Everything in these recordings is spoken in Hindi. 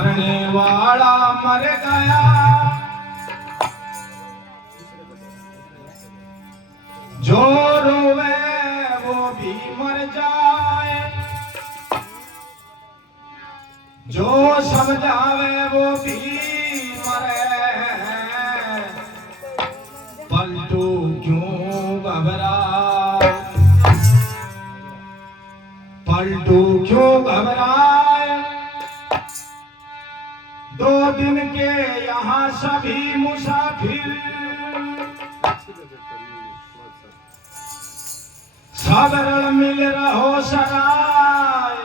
मरने वाला मर गया, जो रोवे वो भी मर जाए, जो समझावे वो भी मरे। पलटू क्यों घबराए, पलटू क्यों घबराए। 2 दिन के यहाँ सभी मुसाफिर, सब रण मिल रहो सराय,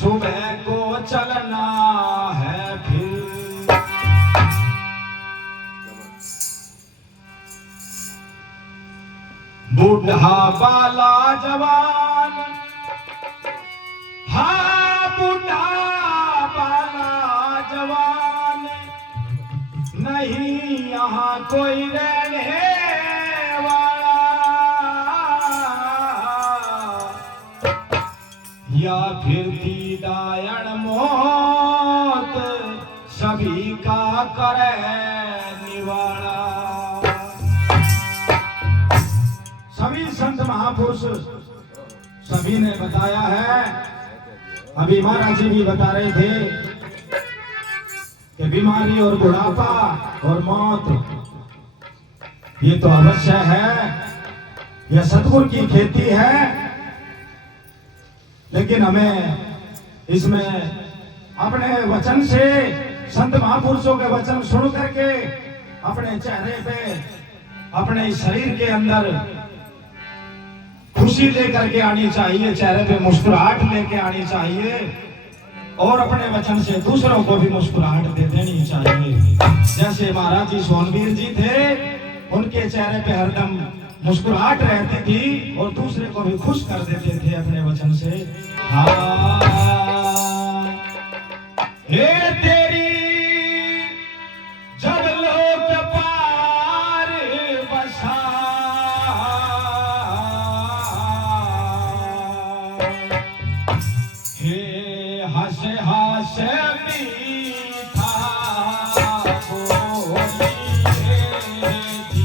सुबह को चलना है फिर। बूढ़ा बाला जवान, हाँ बूढ़ा बाला जवान, नहीं यहाँ कोई रहने वाला, या फिर दीदायण मौत सभी का करे निवाड़ा। सभी संत महापुरुष सभी ने बताया है। अभी महाराज जी भी बता रहे थे कि बीमारी और बुढ़ापा और मौत ये तो अवश्य है, यह सतगुरु की खेती है। लेकिन हमें इसमें अपने वचन से, संत महापुरुषों के वचन सुन करके अपने चेहरे पे, अपने शरीर के अंदर खुशी लेकर के आनी चाहिए, चेहरे पे मुस्कुराहट लेके आनी चाहिए, और अपने वचन से दूसरों को भी मुस्कुराहट दे देनी चाहिए। जैसे महाराज जी सोनवीर जी थे, उनके चेहरे पे हरदम मुस्कुराहट रहती थी और दूसरे को भी खुश कर देते थे अपने वचन से। हाँ हे तेरी जब लोक पार बसा, हे हंस हंस मीठा बोलिए जी,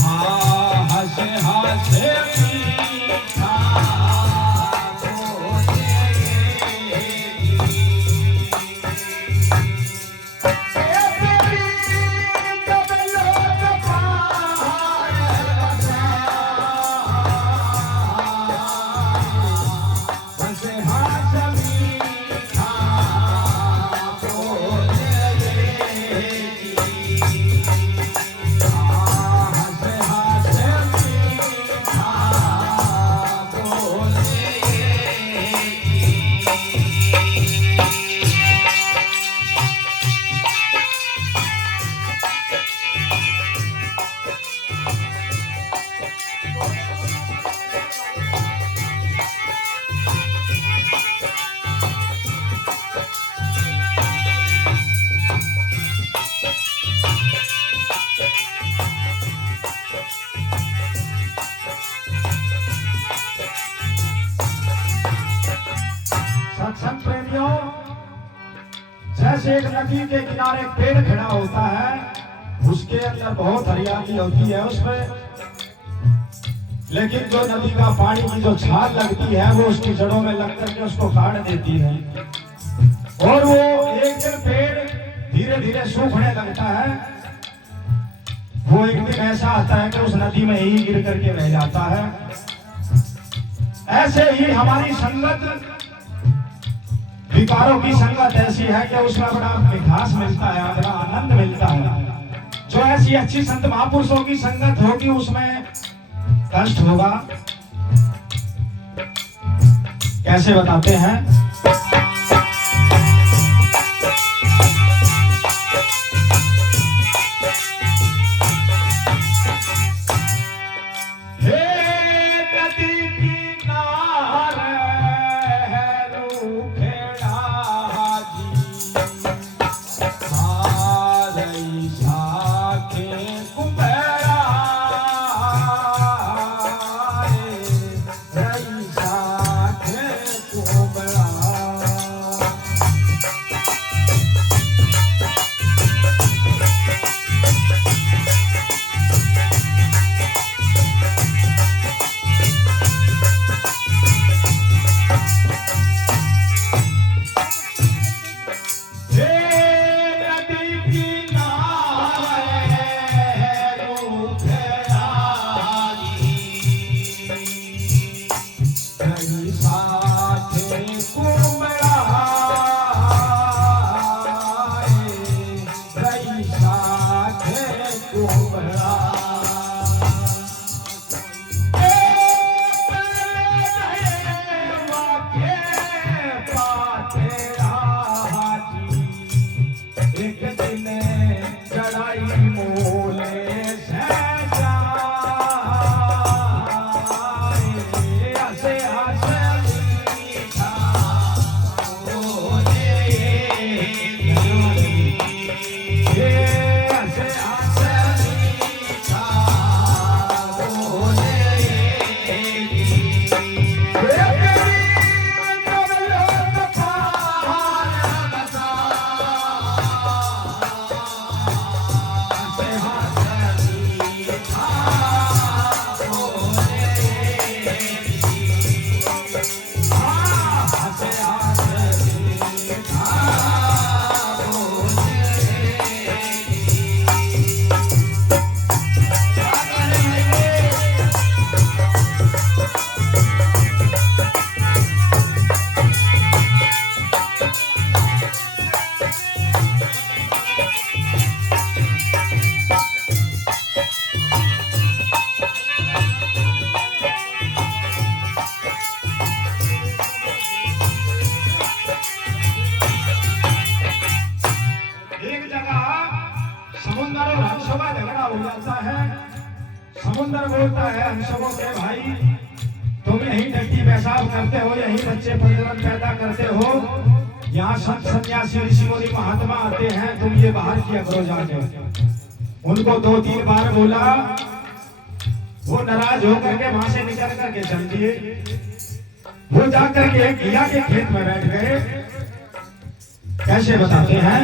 हाँ हंस हंस मीठा सत्संग प्रेमियों, जैसे एक नदी के किनारे पेड़ खड़ा होता है, उसके अंदर बहुत हरियाली होती है उसमें, लेकिन जो नदी का पानी की जो छाल लगती है वो उसकी जड़ों में लग करके उसको काट देती है, और वो एक दिन पेड़ धीरे धीरे सूखने लगता है। वो एक दिन ऐसा आता है कि उस नदी में ही गिर करके रह जाता है। ऐसे ही हमारी संगत, विकारों की संगत ऐसी है कि उसमें बड़ा मिठास मिलता है, बड़ा आनंद मिलता है। जो ऐसी अच्छी संत महापुरुषों की संगत होगी उसमें कष्ट होगा। कैसे बताते हैं? बड़ा बोलता है हंसों के भाई तुम यही टट्टी पेशाब करते हो, यही बच्चे प्रजनन पैदा करते हो, यहाँ संत सन्यासी ऋषि मुनि महात्मा आते हैं, तुम ये बाहर किया करो जाके। उनको 2-3 बार बोला, वो नाराज होकर के वहां से निकल करके चल दिए। वो जाकर के घिया के खेत में बैठ गए। कैसे बताते हैं?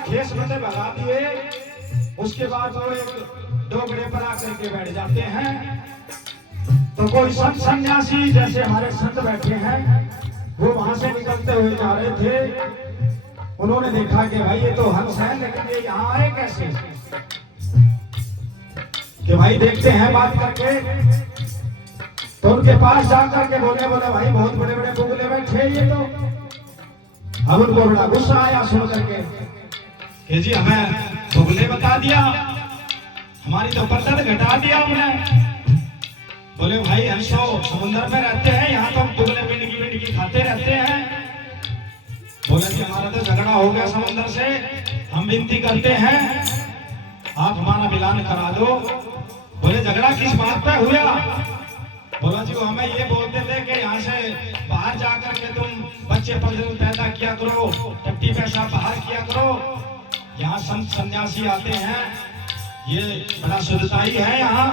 खेस में से भगा दिए। उसके बाद वो एक डोगरे पर आकर के बैठ जाते हैं। तो कोई संत सन्यासी जैसे हमारे संत बैठे हैं, वो वहां से निकलते हुए जा रहे थे। उन्होंने देखा कि भाई ये तो हंस है, लेकिन ये यहाँ आए कैसे? कि भाई देखते हैं बात करके। तो उनके पास जाकर के बोले भाई बहुत बड़े बड़े बुगले बैठे ये तो। अब उनको बड़ा गुस्सा आया सुन करके कि जी हमें बुगले बता दिया, हमारी तो परदत घटा दिया उन्हें। बोले भाई हंसो समुद्र में रहते हैं, यहाँ तो हम बुगले बिंडकी खाते रहते हैं। बोले जी हमारा तो झगड़ा हो गया समुद्र से, हम विनती करते हैं आप हमारा मिलान करा दो। बोले झगड़ा किस बात पे हुआ? बोला जी वो हमें ये बोलते थे कि यहाँ से बाहर जाकर के तुम बच्चे पैदा किया करो, टट्टी पेशाब बाहर किया करो। यहाँ संत सन्यासी आते हैं, ये बड़ा शुद्धताई है यहाँ।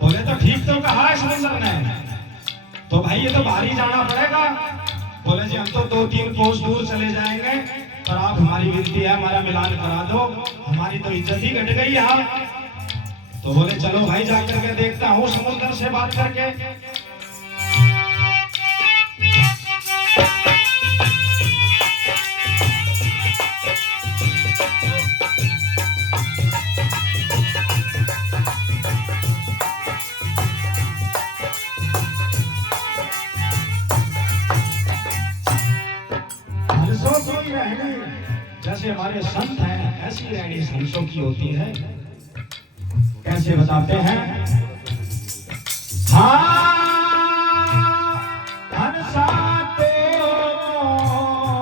बोले तो ठीक तो कहा है समुद्र ने, तो भाई ये तो बाहर ही जाना पड़ेगा। बोले जी हम तो 2-3 कोस दूर चले जाएंगे, पर आप हमारी विनती है हमारा मिलान करा दो, हमारी तो इज्जत ही घट गई यहाँ। तो बोले चलो भाई जाकर के देखता हूँ समुद्र से बात करके। हंसों की रहनी जैसे हमारे संत हैं, ऐसी रहनी हंसों की होती है। कैसे बताते हैं? हाँ हंसा तो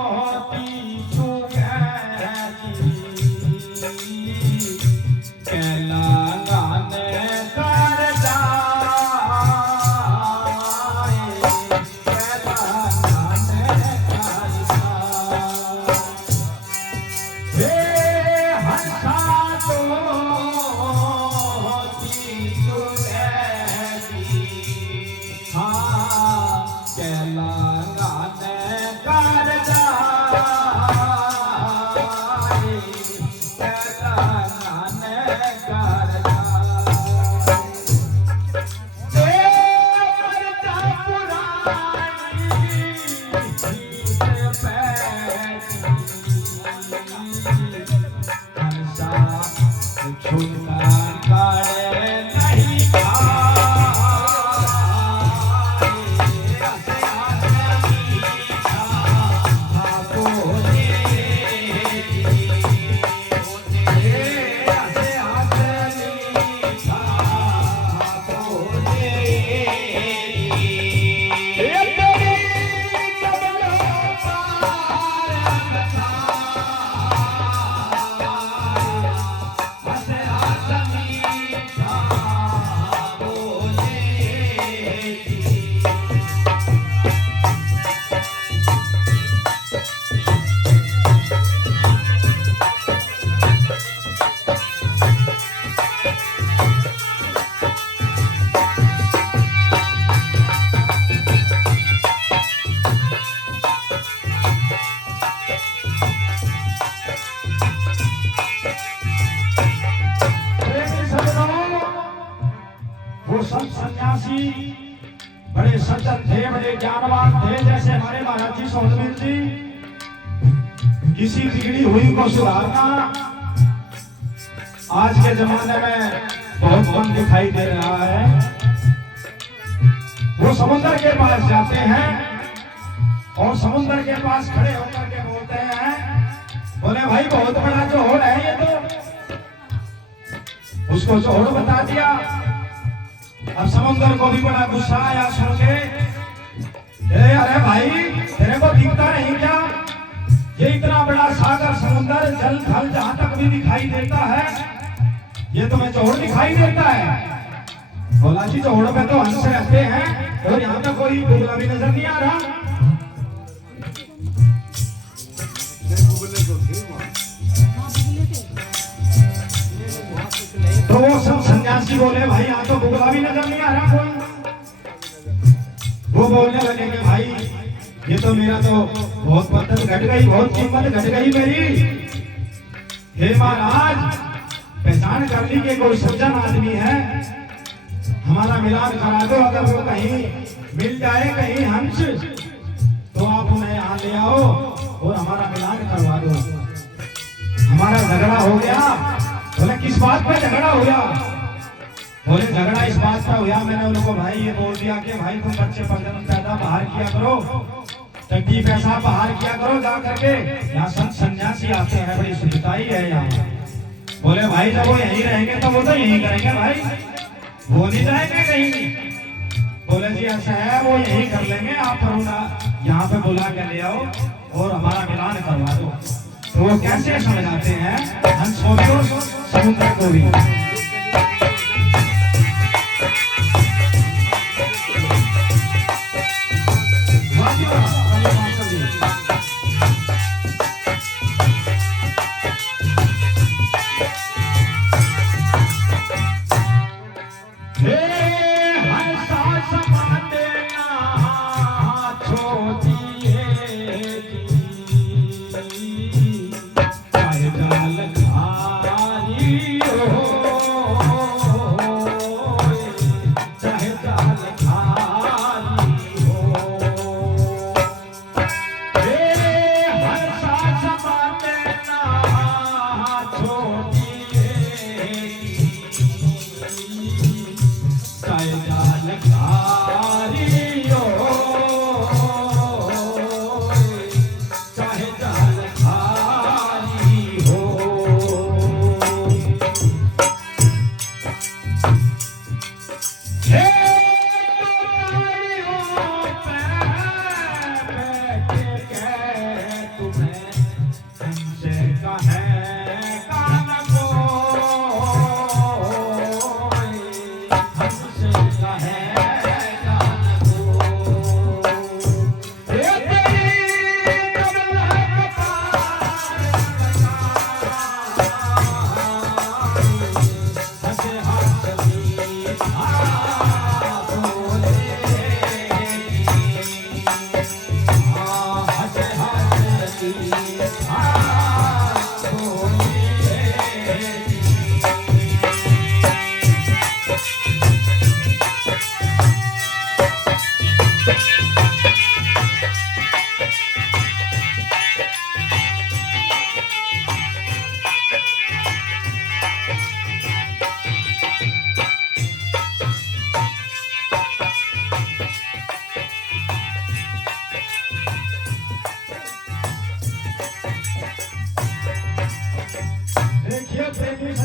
मोती चुगैती, कहला गाने कर जाए। संत सन्यासी बड़े सज्जन थे, बड़े ज्ञानवान थे, जैसे हमारे महाराज जी सोनवीर जी। किसी बिगड़ी हुई को सुधारना आज के जमाने में बहुत कम दिखाई दे रहा है। वो समुद्र के पास जाते हैं और समुद्र के पास खड़े होकर के बोलते हैं, बोले भाई बहुत बड़ा जोहड़ है ये तो। उसको जोहड़ बता दिया। अब समुद्र को भी बड़ा गुस्सा आया सुन के, अरे भाई तेरे को दिखता नहीं क्या, ये इतना बड़ा सागर समुद्र जल थल जहां तक भी दिखाई देता है, ये तुम्हें जोहड़ दिखाई देता है। बोला जी जोहड़ पे तो हंस रहते हैं और यहाँ पे कोई बुगला भी नजर नहीं आ रहा। तो वो सब सन्यासी बोले भाई यहाँ तो बुगला भी नजर नहीं आ रहा कोई। वो बोलने लगे कि भाई ये तो मेरा तो बहुत पद्धत घट गई, बहुत कीमत घट गई मेरी। हे महाराज पहचान कर ली कि कोई सज्जन आदमी है, हमारा मिलान करा दो। अगर वो कहीं मिल जाए कहीं हंस तो आप उन्हें यहाँ ले आओ और हमारा मिलान करवा दो। हमारा झगड़ा हो गया। बोले किस बात पे झगड़ा हुआ? बोले झगड़ा इस बात पर हुआ, मैंने उनको भाई ये बोल दिया कि भाई तुम बच्चे पैदा बाहर किया करो, टट्टी पैसा बाहर किया करो जा करके। यहाँ संत सन्यासी आते हैं, बड़ी सुविधाई है यहाँ। बोले भाई जब वो यहीं रहेंगे तो वो तो यहीं करेंगे भाई, वो नहीं जाएंगे कहीं। बोले जी ऐसा है, वो यहीं कर लेंगे, आप यहाँ पे बुला के ले आओ और हमारा मिलान करवा दो। तो वो कैसे समझाते हैं हंस को भी और समुद्र को भी।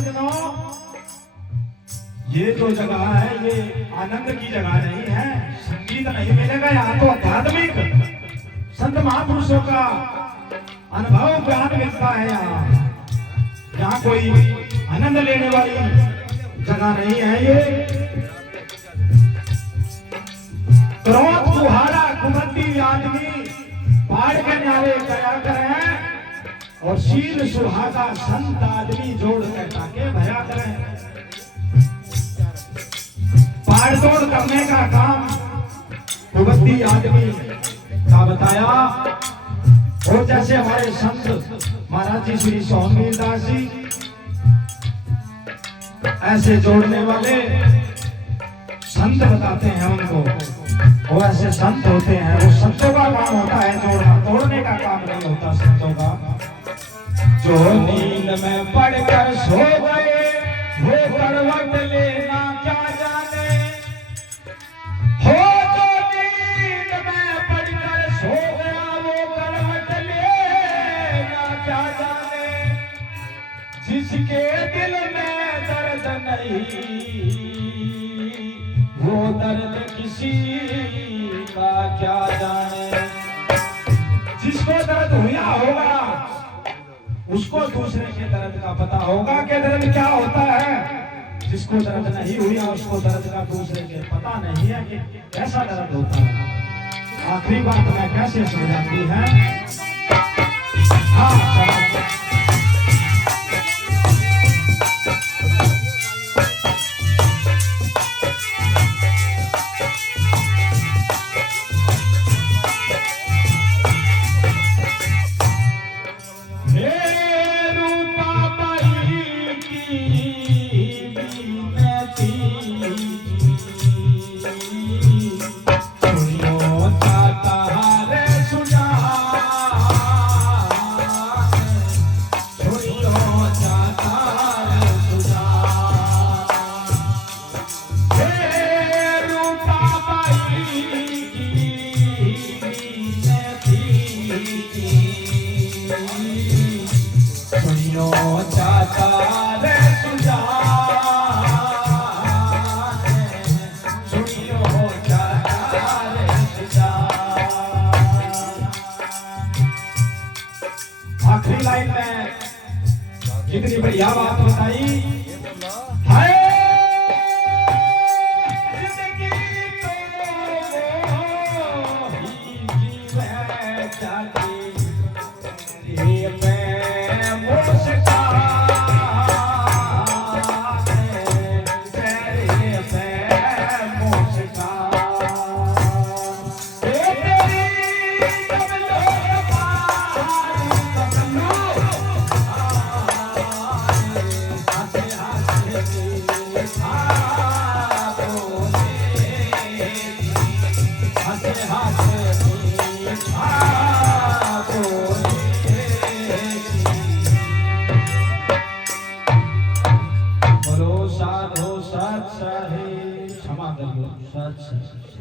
सजनों, ये जो जगह है ये आनंद की जगह नहीं है, संगीत नहीं मिलेगा यहाँ तो आध्यात्मिक संत महापुरुषों का अनुभव ज्ञान मिलता है। यहाँ कोई आनंद लेने वाली जगह नहीं है। ये क्रोध कुहारा कुमती आदमी पहाड़ के न्यारे करा करें और शील सुहागा संत आदमी जोड़ के टाके भया करें। पहाड़ तोड़ करने का काम कुमती आदमी का बताया। और जैसे हमारे संत महाराज जी श्री सोहनवीर दास जी ऐसे जोड़ने वाले संत बताते हैं उनको, वो ऐसे संत होते हैं। वो संतों का काम होता है जोड़ना, तोड़ने का काम नहीं होता संतों का। जो नींद में पड़कर सो गए वो करवट लेना क्या जाने, हो जो नींद में पड़कर सो गया वो करवट लेना क्या जाने। जिसके दिल में दर्द नहीं वो दर्द किसी का क्या जाने। जिसको दर्द हुआ होगा उसको दूसरे के दर्द का पता होगा कि दर्द क्या होता है। जिसको दर्द नहीं हुआ उसको दर्द का दूसरे के पता नहीं है कि कैसा दर्द होता है। आखिरी बात मैं कैसे समझाती है। हाँ आखिरी लाइन में जितनी बढ़िया बात बताई है। जिंदगी तो ही जीव है जाती